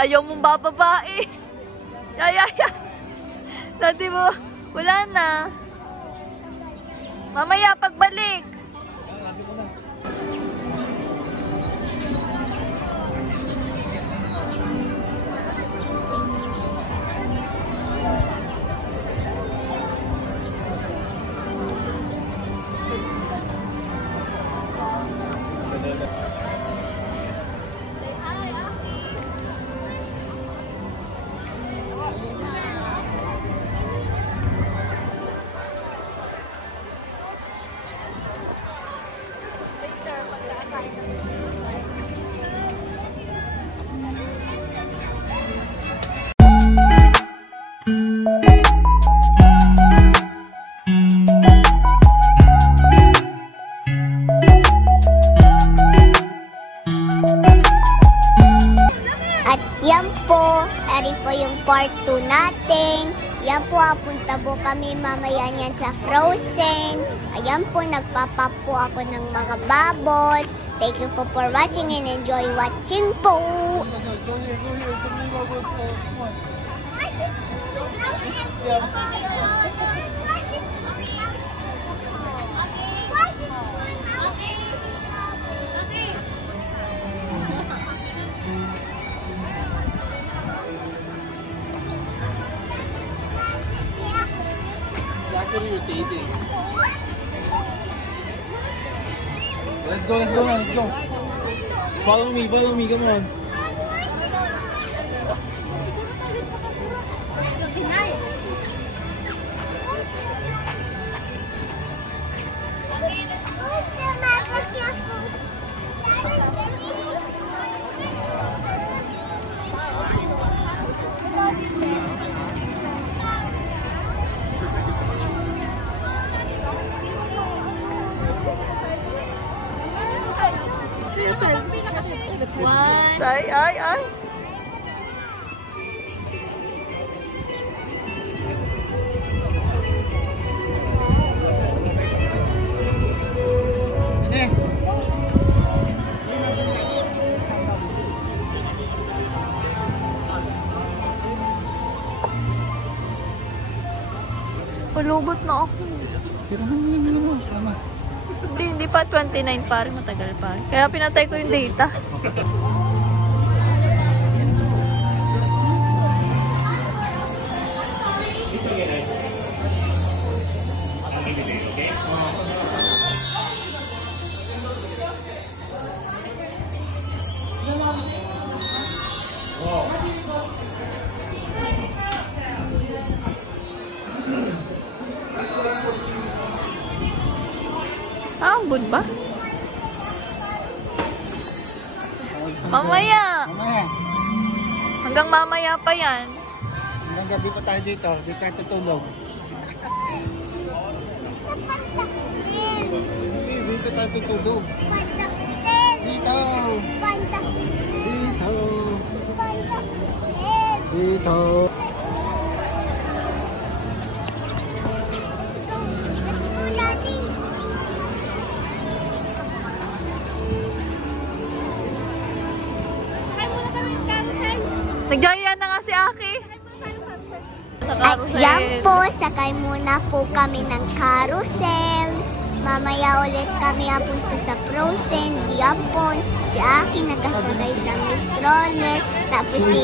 Ayaw mong bababae. Yaya. Dati mo, wala na. Mamaya pagbalik. Part 2 natin. Yan po, punta po kami mamaya niyan sa Frozen. Ayan po, nagpapap po ako ng mga bubbles. Thank you po for watching and enjoy watching po. Let's go. Follow me, come on. Ay. Palubot na ako. Hindi pa 29 pare, matagal pa. Kaya pinatay ko yung data. Ambon ba? Mamaya. Hanggang mamaya pa yan. Hanggang gabi pa tayo dito. Dito tayo tutulog. Dito tayo tutulog. Dito. Nagyaya na nga si Aki. At yan po, sakay muna po kami ng carousel. Mamaya ulit kami apunta sa Frozen. Diyan po, si Aki nakasakay sa Miss Stroller. Tapos si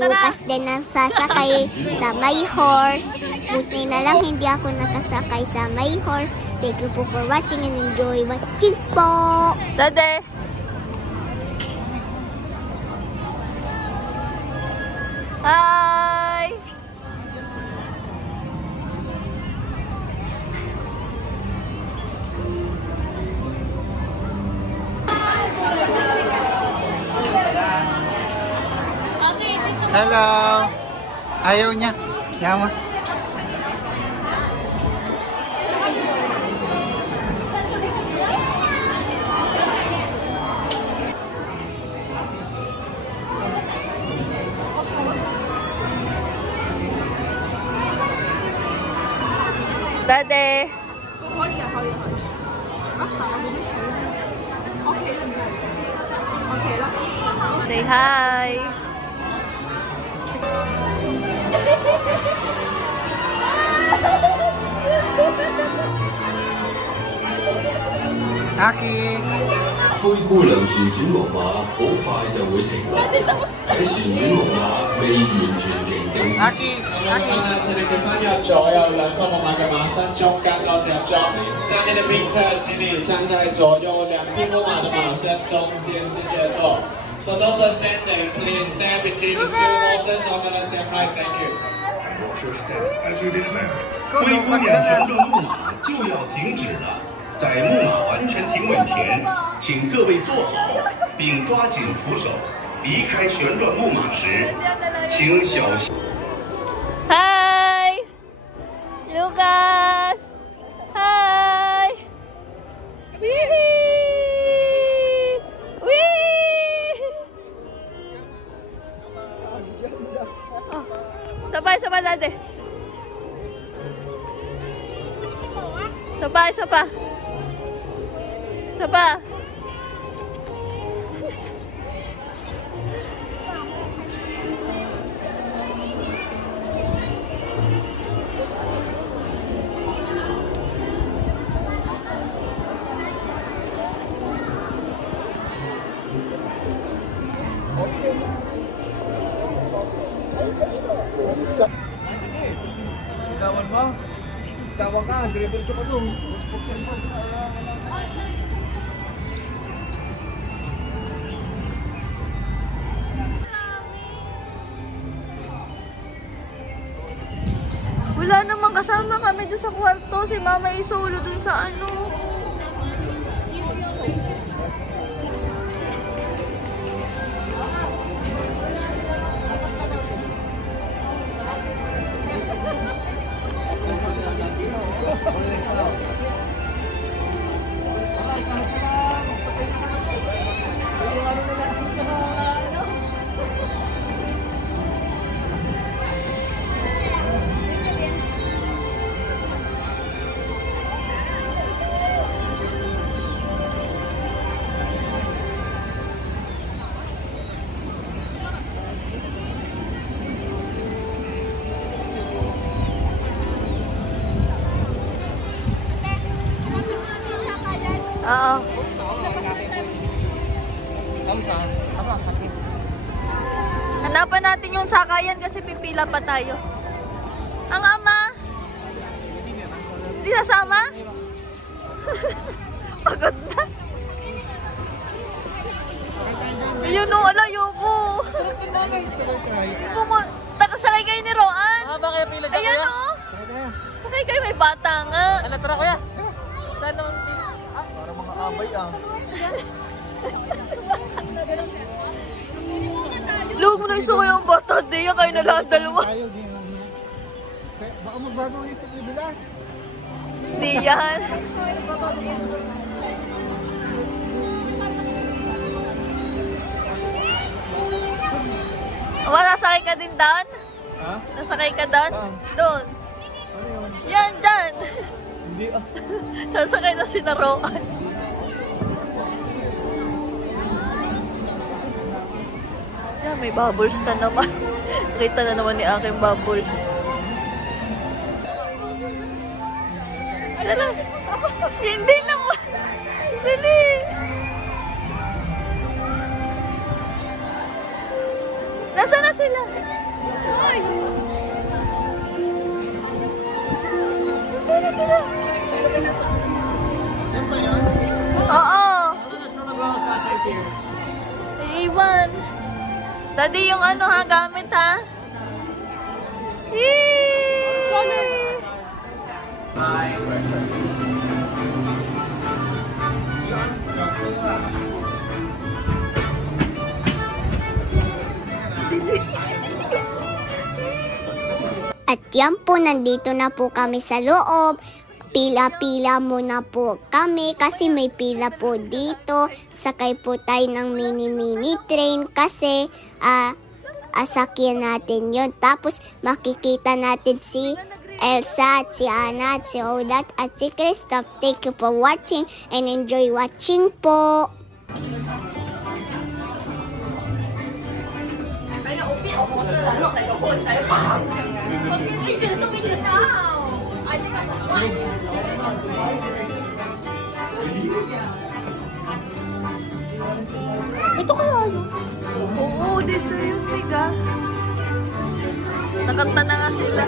Lucas din nasasakay sa My Horse. Buti na lang hindi ako nakasakay sa My Horse. Thank you po for watching and enjoy watching po. Dade. Hi! Hello! Ayaw niya. Yaman. Dade. Say hi! Aki! 灰姑娘旋轉木馬好快就會停落，喺旋轉木馬未完全停定之前。請你哋翻入左右兩個木馬嘅馬身中間多謝合作。站內的賓客，請你站在左右兩匹木馬的馬身中間，謝謝座。For those who are standing, please stand between the two horses on the left and right. Thank you. Watch your step as you dismount. 灰姑娘旋转木马就要停止了。 在木马完全停稳前，请各位坐好，并抓紧扶手。离开旋转木马时，请小心。Hi! Lucas! Hi! Wee! Wee! Oh, sabay, dati. Sabay. Saba. Kawan mo? Tawag ka, diretso ka doon. Wala namang kasama kami doon sa kwarto. Si Mama ay solo doon sa ano. Oo. Hanapan natin yung sakayan kasi pipila pa tayo. Ang ama? Hindi nasama? Pagod na. Ayun o, alayo po. Sakay kayo ni Roan. Ayan o. Sakay kayo, may bata nga. Ano, tara kuya? Saan naman si... Para mga abay Luwag mo na yung suko yung bata. Di yan kayo na lahat dalawa. Baka magbago ulit sa bibilas. Di yan. Nasakay ka din doon? Ha? Nasakay ka doon? Doon. Ano yun? Yan, dyan. Hindi ah. Sasakay na sinaroan. Yan, may bubbles na naman. Nakita na naman ni aking bubbles. Tara. Hindi naman. Dali. Nasaan na sila? Ay! Nasaan na sila? Yan ba yan? Oo. Iwan. Daddy, yung ano ha, gamit ha? Yee! At yan po, nandito na po kami sa loob. Pila-pila muna po kami kasi may pila po dito. Sakay po tayo ng mini train kasi asakyan natin yon. Tapos makikita natin si Elsa at si Anna at si Odat at si Christoph. Thank you for watching and enjoy watching po. Ito kaya yun? Oo, dito yung tiga. Nakanta na nga sila.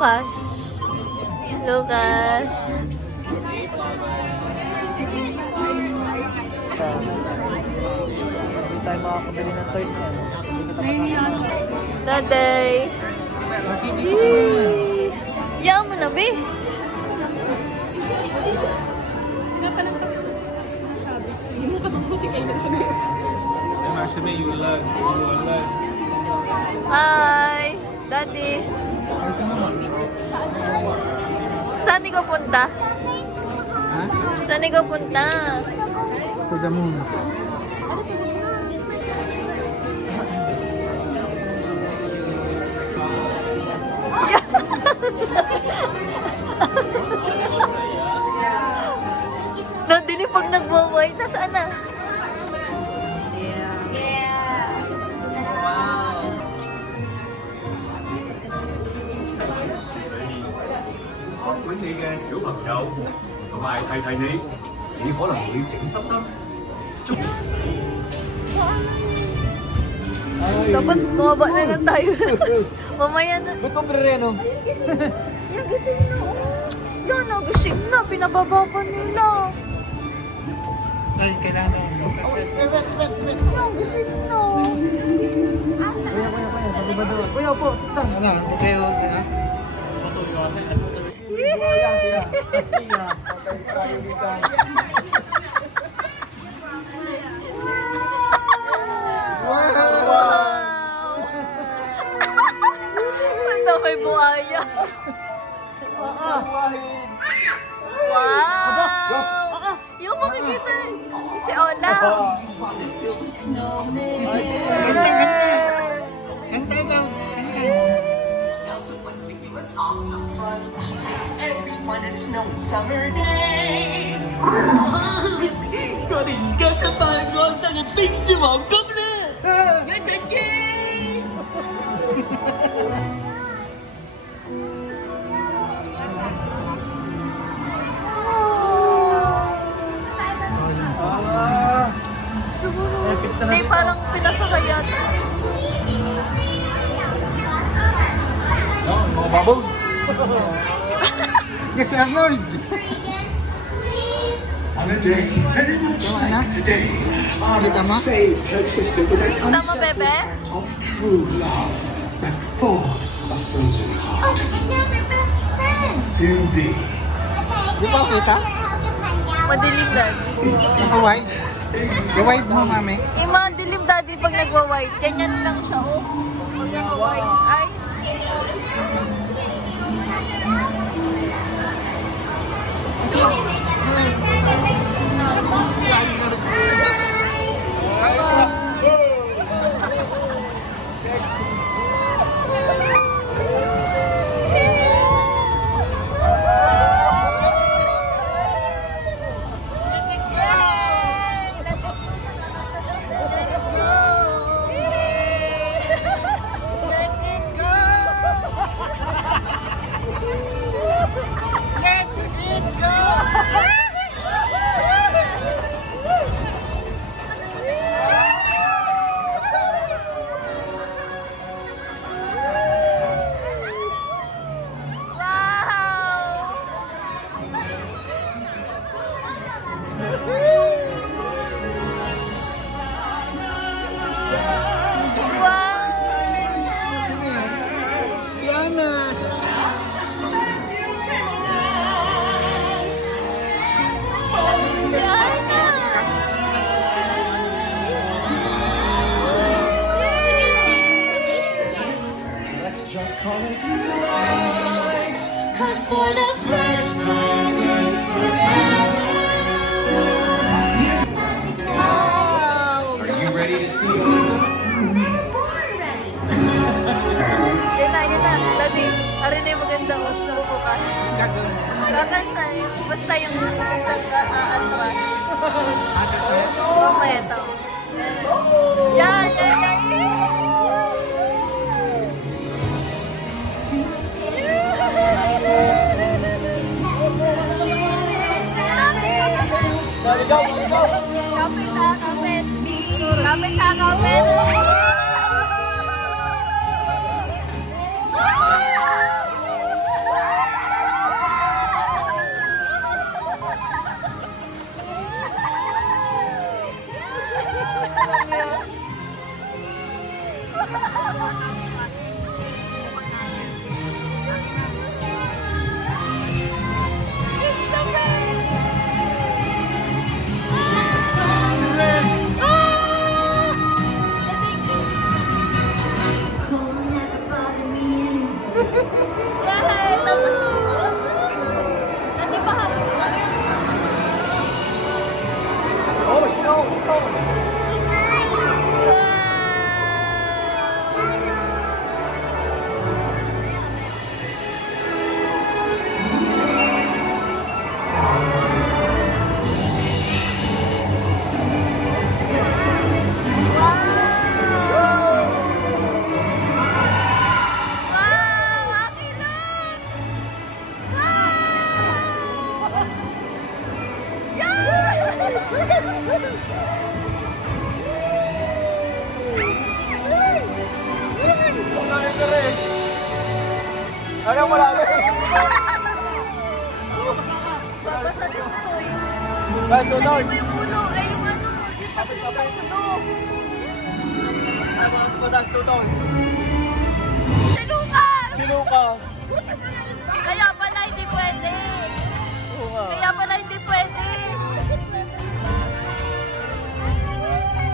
Lucas. Lucas. Hindi tayo makakabili ng toys niya. Daday. Yaw mo na, be. Actually, you will learn. You will learn. Hi, Daddy. Saan ikaw punta? Ha? Saan ikaw punta? To the moon. Daddy, pag nagwaway, nasaan na? Dapat bumaba na lang tayo. Mamaya na. Ba't kong prereno? Yan, gising na. Yan na, gising na. Pinababa pa nila. Ay, kailangan na. Yan, gising na. Kuya. Sabi ba doon? Kuya po, sitang. Ano, hindi kayo, ano? Ito may buhaya. Wow! Yung makikita si Ola. Enter daw. Everyone is no summer day. 我哋而家出發去安山嘅冰雪皇宮啦！一陣見。Hindi, parang pinasakay yata. Mga babog. Yes, Arnold. On a day very much like today, Anna saved her sister with an Tama, bebe? of true love that thawed a frozen heart. Indeed. Di ba kita? Madilim, Daddy. Naka-white? Yung white mo, mami? Madilim, Daddy, pag nagwa-white. Ganyan lang siya, oh. Pag nagwa-white, ay. for the first time in forever. Are you ready to see Elsa? Yan na. Daddy, arin na yung maganda ko. Nabuko ka. Gagawin. Kakanta yung, basta yung atras. Mamaya ito. Yan. Kapit. Ano wala na? Babasa yung toy. Baso doon. Ilagay mo yung ulo. Ay, yung ano. Yung tapos yung ulo. Padas to doon. Sinukas! Sinukas. Kaya pala hindi pwede. Kaya pala hindi pwede.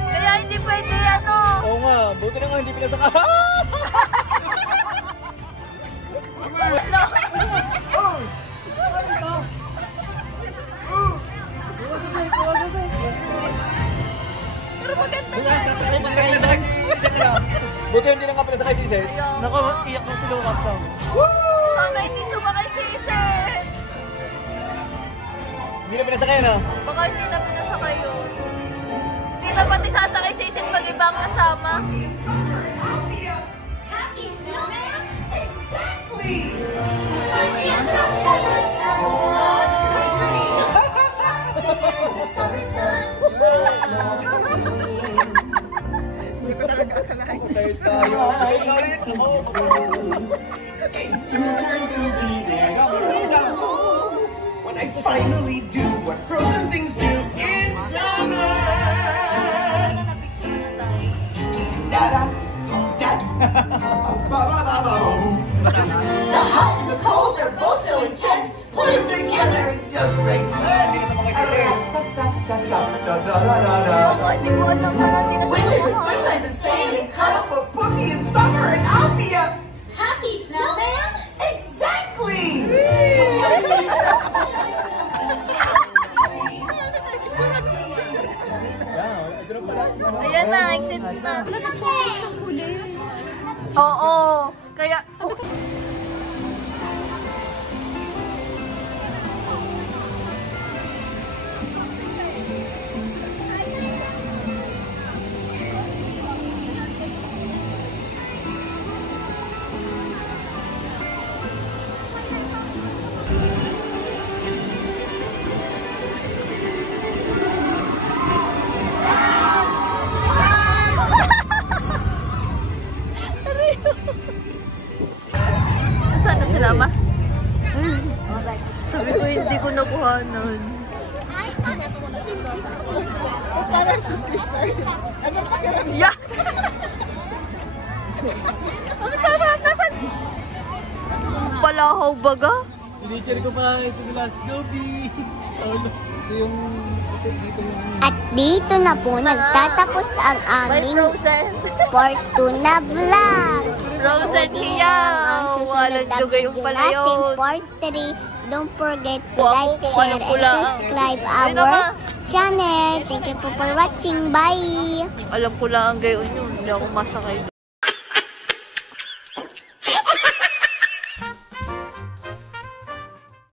Kaya hindi pwede ano. Oo nga, buti na nga hindi pinasaka. Pero maganda na. Sasakay pa tayo doon. Buti hindi na nga pinasakay si Seth. Naku, iyak na si Lucas daw. Sana hindi sumakay si Iset. Hindi na pinasakay na. Baka hindi na pinasakay yun. Hindi na pati sasakay si Iset pag ibang kasama. Happy snowman? Exactly! Summer sun. You guys will be there too. When I finally do what frozen things do in summer. Da-da, da-da, ba-ba-ba-ba-ba-boo. The hot and the cold are both so intense. Put them together, it just makes sense. Winter's a good time to stay in and cut up a puppy in summer, and I'll be a Happy snowman? exactly. Ayan na, exit na. Oo, kaya... Nasaan na sila, ma? Sabi ko, hindi ko nakuhanan. Parang sus Crystal. Yeah! Ang sarap! Nasaan? Palahaw baga? Ini-cheer ko pa si Last Gobi. Solo. So yung ito At dito na po nagtatapos ang Bye, aming Frozen. part 2 na vlog. Frozen Ang hiyaw. susunod Walang na lugay yung video pala natin, yun. part 3. Don't forget to Wow, like, kung share, alam ko and lang. subscribe Ayun na our channel. Thank you po for watching. Bye! Alam ko lang ang gayon yun. Hindi ako masakay.